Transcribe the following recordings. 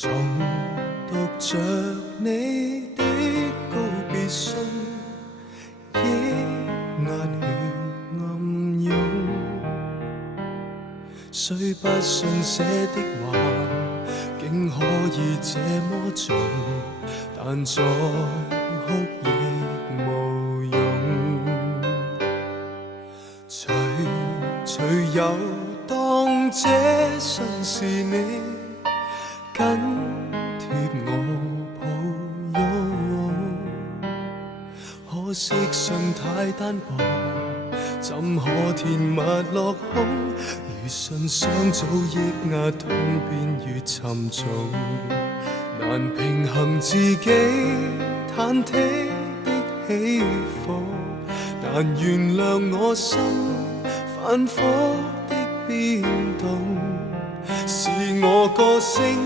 重讀着你的告別信，抑壓血暗湧。雖不信寫的話，竟可以這麼重，但再哭亦無用。隨有當這信是你緊貼我抱擁，可惜信太單薄，怎可填密落空？如信箱早抑壓痛變越沉重，難平衡自己忐忑的起伏，難原諒我心反覆的變動，是我個性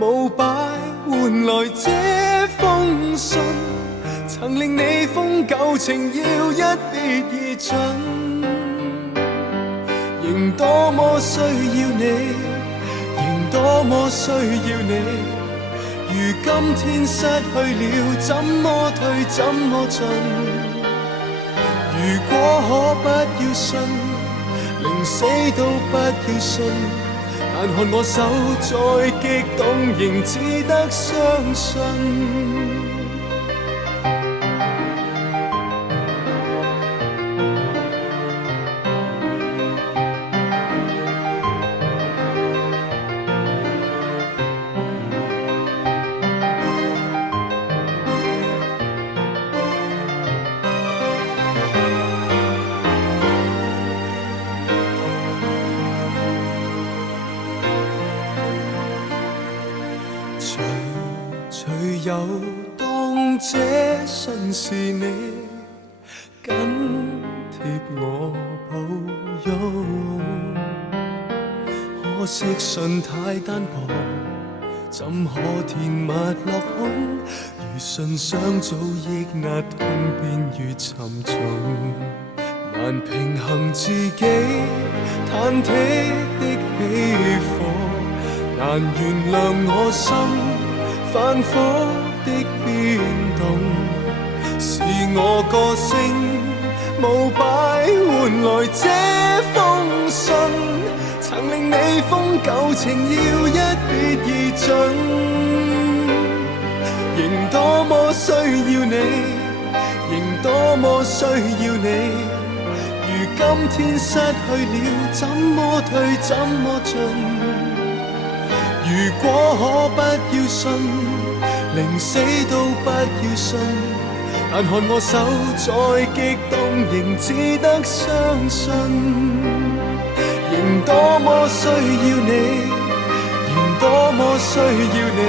舞擺換來這封信，曾令你封舊情要一別而盡，仍多麼需要你，仍多麼需要你，如今天失去了，怎麼退怎麼進？如果可不要信，寧死都不要信，但看我手再激動，仍只得相信。隨有當這信是你緊貼我抱擁，可惜信太單薄，怎可填密落空？如信箱早抑壓痛變越沉重，難平衡自己忐忑的起伏，難原諒我心反覆的變動，是我個性舞擺換來這封信，曾令你封舊情要一別而盡，仍多麼需要你，仍多麼需要你，如今天失去了，怎麼退怎麼進？如果可不要信，寧死都不要信，但看我手再激動，仍只得相信。仍多麼需要你，仍多麼需要你，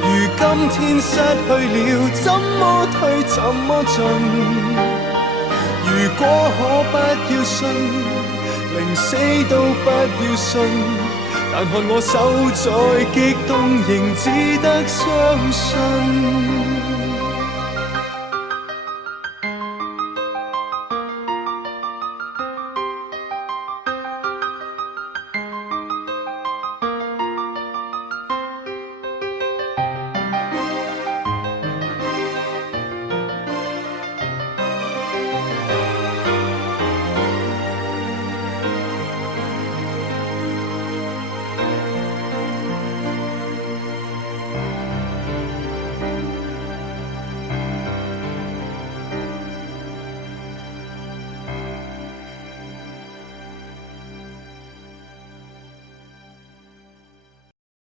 如今天失去了，怎麼退怎麼進？如果可不要信，寧死都不要信，但看我手再激動，仍只得相信。